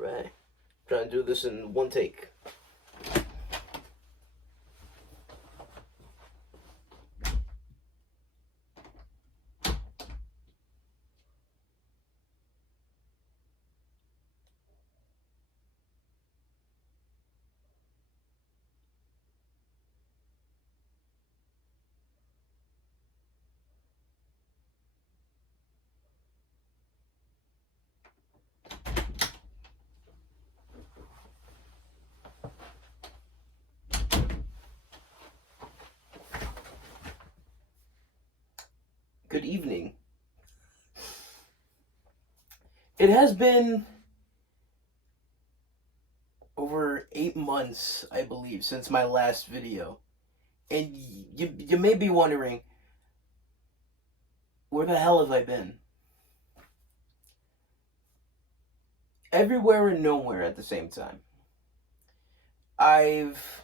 Alright. Trying to do this in one take. Good evening. It has been over 8 months, I believe, since my last video. And you may be wondering, where the hell have I been? Everywhere and nowhere at the same time. I've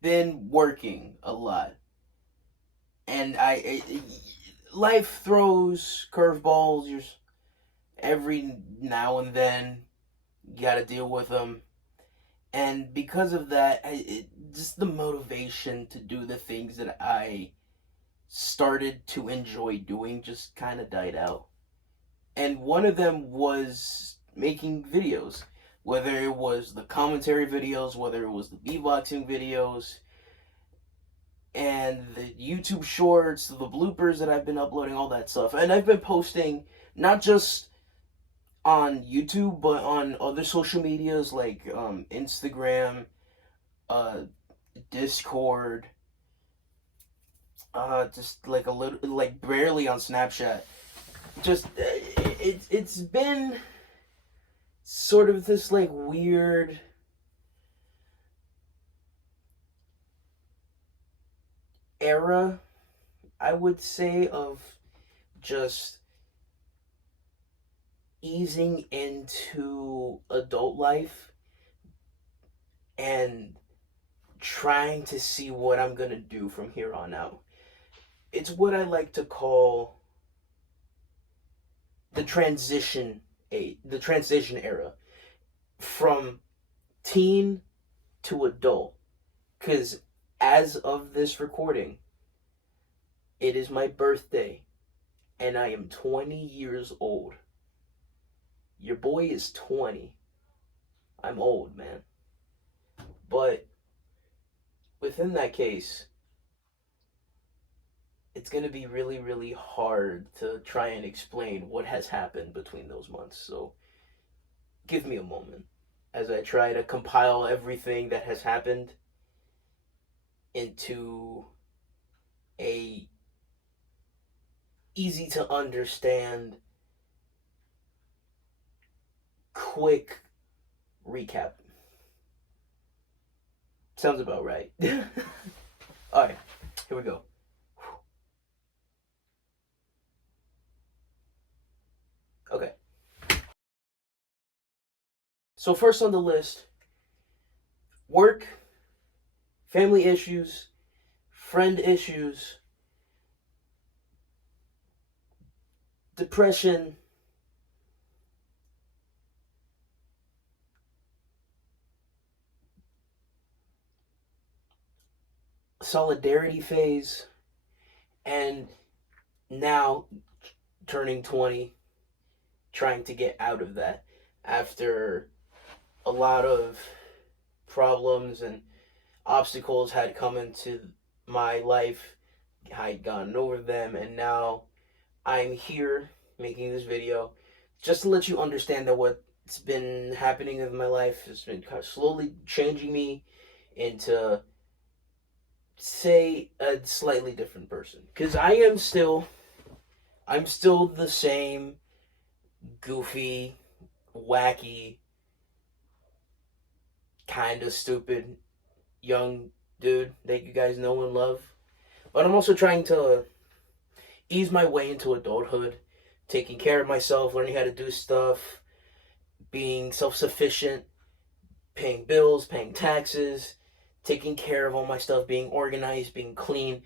been working a lot. And life throws curveballs every now and then. You gotta deal with them. And because of that, just the motivation to do the things that I started to enjoy doing just kind of died out. And one of them was making videos. Whether it was the commentary videos, whether it was the beatboxing videos, and the YouTube shorts, the bloopers that I've been uploading, all that stuff. And I've been posting not just on YouTube, but on other social medias like Instagram, Discord, just like a little, like barely on Snapchat. Just it's been sort of this like weird era, I would say, of just easing into adult life and trying to see what I'm gonna do from here on out. It's what I like to call the transition era from teen to adult, because as of this recording, it is my birthday and I am 20 years old. Your boy is 20. I'm old, man. But within that case, it's going to be really, really hard to try and explain what has happened between those months. So give me a moment as I try to compile everything that has happened into a easy to understand, quick recap. Sounds about right. Alright, here we go. Okay. So first on the list, work, family issues, friend issues, depression, solidarity phase, and now turning 20, trying to get out of that after a lot of problems and obstacles had come into my life. I had gotten over them, and now I'm here making this video just to let you understand that what's been happening in my life has been kind of slowly changing me into, say, a slightly different person. Because I'm still the same goofy, wacky, kind of stupid young dude that you guys know and love. But I'm also trying to ease my way into adulthood, taking care of myself, learning how to do stuff, being self-sufficient, paying bills, paying taxes, taking care of all my stuff, being organized, being clean,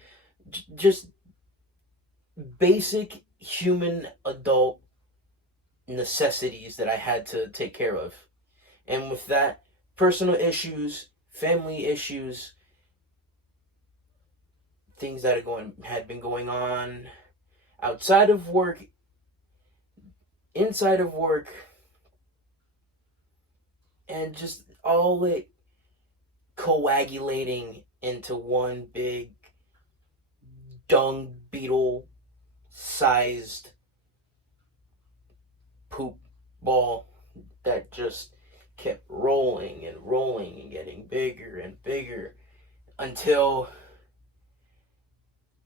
just basic human adult necessities that I had to take care of. And with that, personal issues, family issues, things that had been going on outside of work, inside of work, and just all it coagulating into one big dung beetle sized poop ball that just kept rolling and rolling and getting bigger and bigger until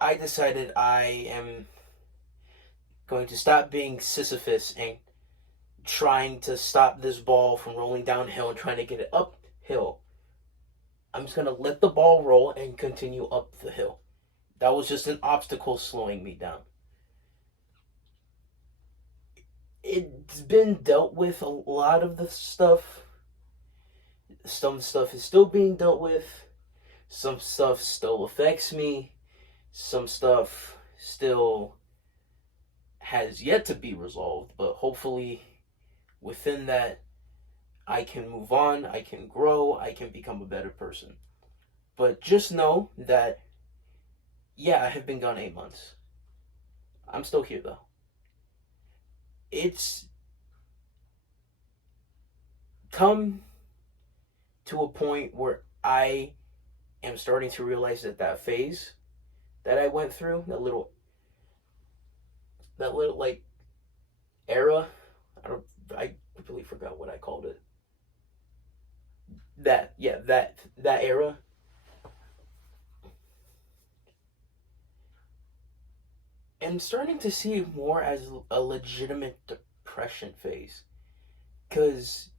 I decided I am going to stop being Sisyphus and trying to stop this ball from rolling downhill and trying to get it uphill. I'm just going to let the ball roll and continue up the hill. That was just an obstacle slowing me down. It's been dealt with, a lot of the stuff. Some stuff is still being dealt with. Some stuff still affects me. Some stuff still has yet to be resolved, but hopefully within that I can move on, I can grow, I can become a better person. But just know that, yeah, I have been gone 8 months. I'm still here though. It's come to a point where I am starting to realize that phase that I went through, that little like era, I completely forgot what I called it. That era. I'm starting to see it more as a legitimate depression phase. Because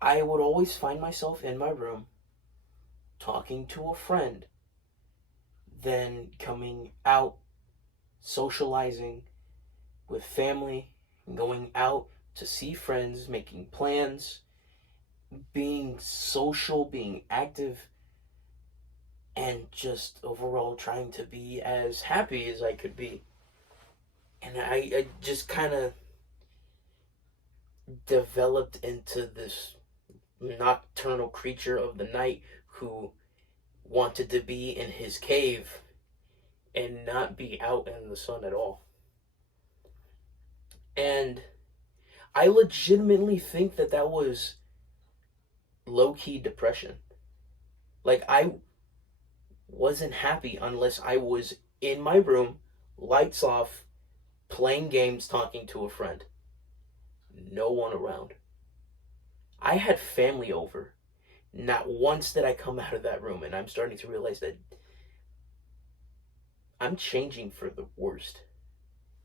I would always find myself in my room talking to a friend, then coming out, socializing with family, going out to see friends, making plans, being social, being active, and just overall trying to be as happy as I could be. And I just kind of developed into this nocturnal creature of the night who wanted to be in his cave and not be out in the sun at all. And I legitimately think that was low-key depression. Like, I wasn't happy unless I was in my room, lights off, playing games, talking to a friend. No one around. I had family over. Not once did I come out of that room, and I'm starting to realize that I'm changing for the worst.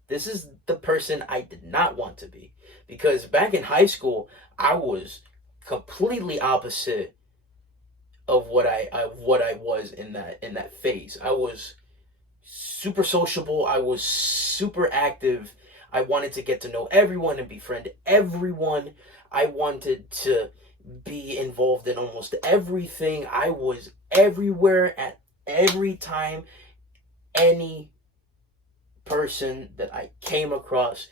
This is the person I did not want to be. Because back in high school, I was completely opposite of what I was in that phase. I was super sociable. I was super active. I wanted to get to know everyone and befriend everyone. I wanted to be involved in almost everything. I was everywhere at every time. Any person that I came across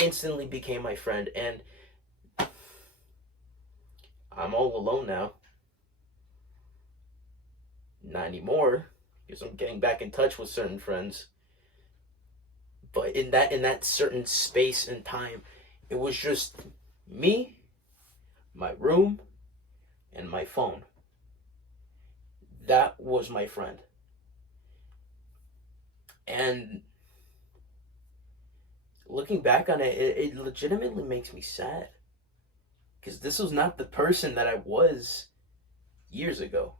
instantly became my friend, and I'm all alone now. Not anymore, because I'm getting back in touch with certain friends. But in that certain space and time, it was just me, my room, and my phone. That was my friend. And looking back on it, it legitimately makes me sad. Because this was not the person that I was years ago.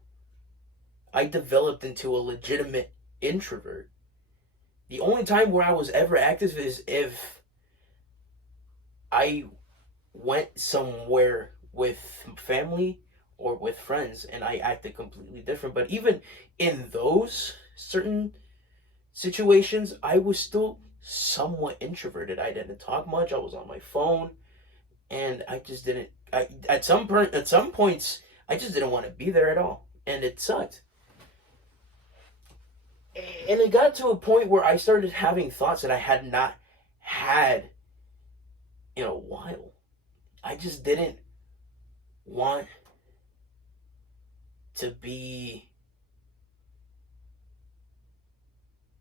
I developed into a legitimate introvert. The only time where I was ever active is if I went somewhere with family or with friends and I acted completely different. But even in those certain situations, I was still somewhat introverted. I didn't talk much. I was on my phone, and I just didn't. At some points, I just didn't want to be there at all, and it sucked. And it got to a point where I started having thoughts that I had not had in a while. I just didn't want to be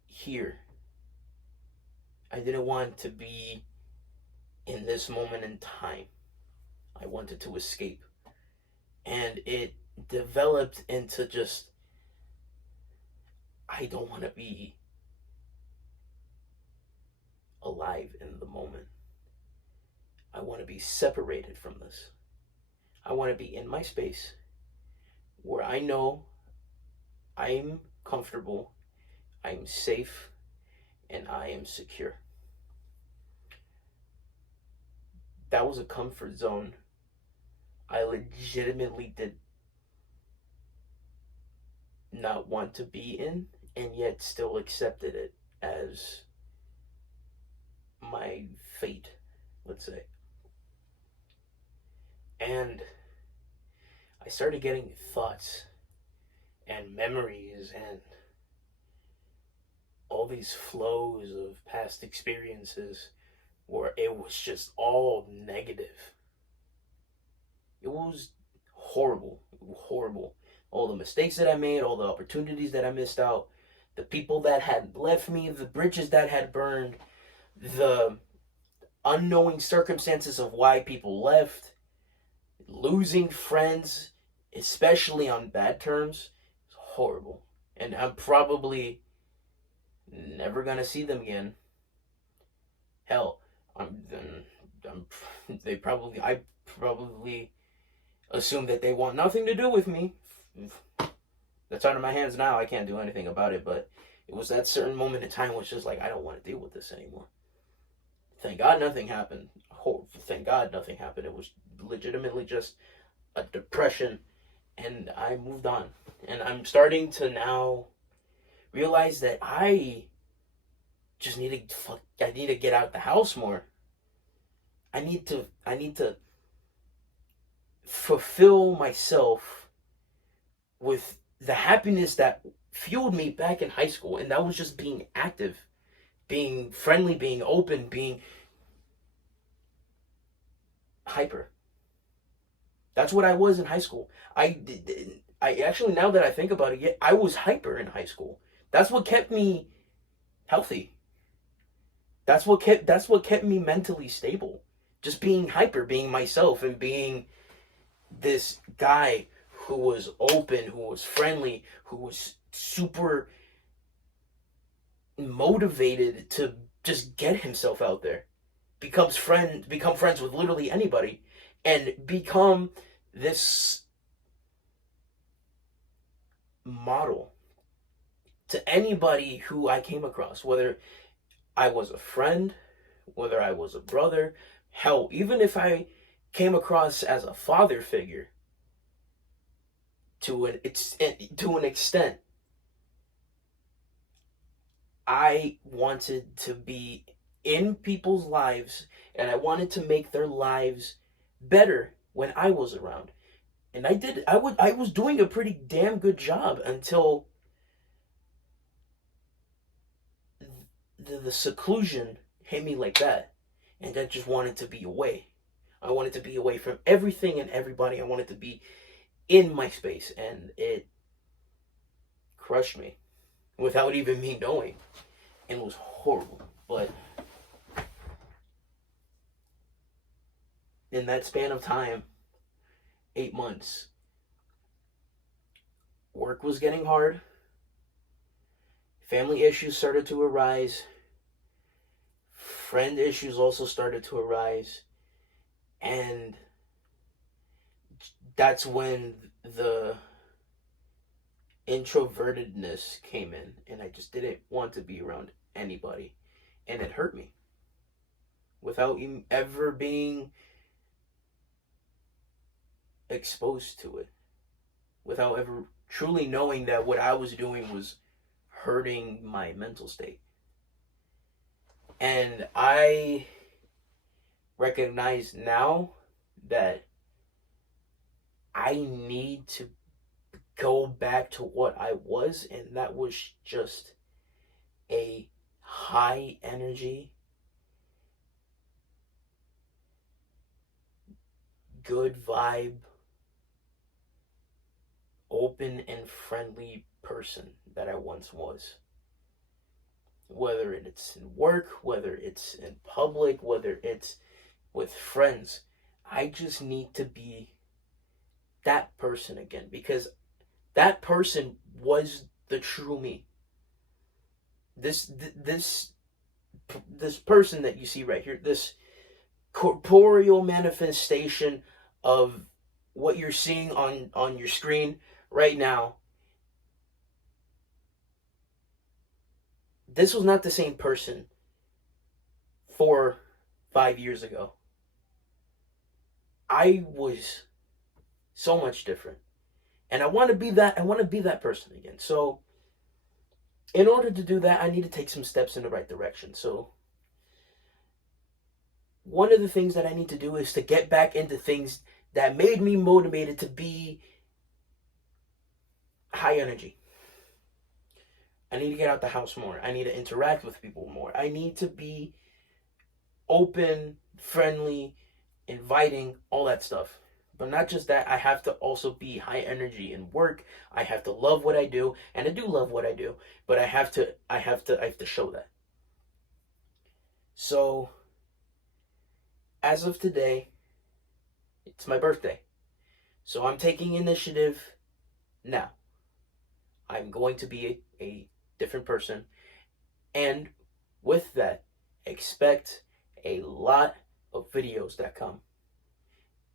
here. I didn't want to be in this moment in time. I wanted to escape. And it developed into just, I don't want to be alive in the moment. I want to be separated from this. I want to be in my space where I know I'm comfortable, I'm safe, and I am secure. That was a comfort zone I legitimately did not want to be in, and yet still accepted it as my fate, let's say. And I started getting thoughts and memories and all these flows of past experiences where it was just all negative. It was horrible. Horrible. All the mistakes that I made, all the opportunities that I missed out, the people that had left me, the bridges that had burned, the unknowing circumstances of why people left, losing friends, especially on bad terms, is horrible. And I'm probably never gonna see them again. Hell, I'm I probably assume that they want nothing to do with me. That's out of my hands now. I can't do anything about it, but it was that certain moment in time which is like, I don't want to deal with this anymore. Thank God nothing happened. Thank God nothing happened. It was legitimately just a depression, and I moved on. And I'm starting to now realize that I just need to I need to get out the house more. I need to fulfill myself with the happiness that fueled me back in high school, and that was just being active, being friendly, being open, being hyper. That's what I was in high school. I actually, now that I think about it, I was hyper in high school. That's what kept me healthy. That's what kept me mentally stable. Just being hyper, being myself, and being this guy who was open, who was friendly, who was super motivated to just get himself out there, become friends with literally anybody, and become this model to anybody who I came across, whether I was a friend, whether I was a brother, hell, even if I came across as a father figure to an extent, I wanted to be in people's lives, and I wanted to make their lives better when I was around. And I did. I was doing a pretty damn good job until the seclusion hit me like that, and I just wanted to be away. I wanted to be away from everything and everybody. I wanted to be in my space, and it crushed me without even me knowing, and it was horrible. But in that span of time, 8 months, work was getting hard, family issues started to arise, friend issues also started to arise, and that's when the introvertedness came in, and I just didn't want to be around anybody, and it hurt me without ever being exposed to it, without ever truly knowing that what I was doing was hurting my mental state. And I recognize now that I need to go back to what I was, and that was just a high energy, good vibe open and friendly person that I once was. Whether it's in work, whether it's in public, whether it's with friends, I just need to be that person again, because that person was the true me. This person that you see right here, this corporeal manifestation of what you're seeing on your screen right now, this was not the same person 4 5 years ago. I was so much different, and I want to be that. I want to be that person again. So in order to do that, I need to take some steps in the right direction. So one of the things that I need to do is to get back into things that made me motivated to be high energy. I need to get out the house more. I need to interact with people more. I need to be open, friendly, inviting, all that stuff. But not just that, I have to also be high energy in work. I have to love what I do, and I do love what I do, but I have to show that. So as of today, it's my birthday. So I'm taking initiative now. I'm going to be a different person. And with that, expect a lot of videos that come.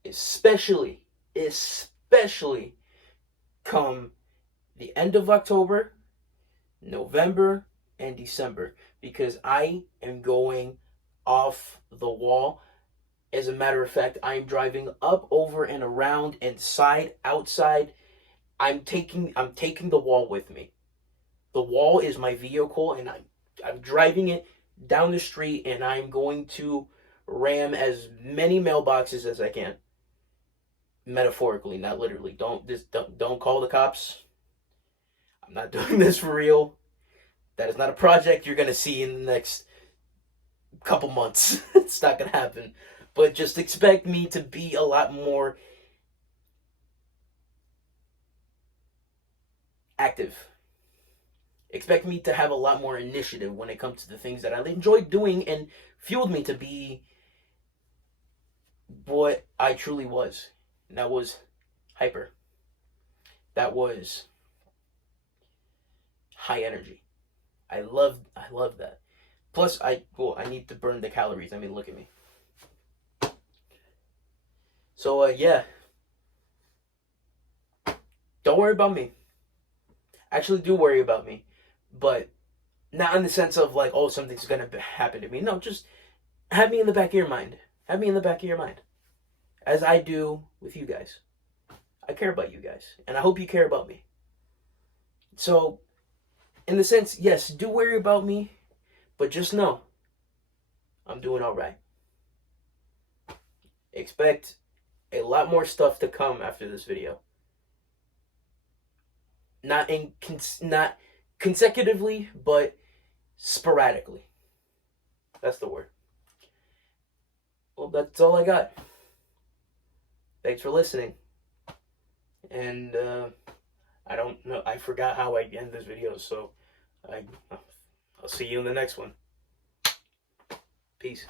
Especially come the end of October, November, and December. Because I am going off the wall. As a matter of fact, I'm driving up, over, and around, inside, outside. I'm taking the wall with me. The wall is my vehicle, and I'm driving it down the street, and I'm going to ram as many mailboxes as I can. Metaphorically, not literally. Don't call the cops. I'm not doing this for real. That is not a project you're gonna see in the next couple months. It's not gonna happen. But just expect me to be a lot more active. Expect me to have a lot more initiative when it comes to the things that I enjoyed doing and fueled me to be what I truly was. And that was hyper. That was high energy. I love that. Plus, I need to burn the calories. I mean, look at me. So, yeah. Don't worry about me. Actually, do worry about me. But not in the sense of like, oh, something's going to happen to me. No, just have me in the back of your mind. Have me in the back of your mind. As I do with you guys. I care about you guys. And I hope you care about me. So, in the sense, yes, do worry about me. But just know, I'm doing all right. Expect a lot more stuff to come after this video. Not consecutively, but sporadically. That's the word. Well, that's all I got. Thanks for listening. And I don't know. I forgot how I end this video, so I'll see you in the next one. Peace.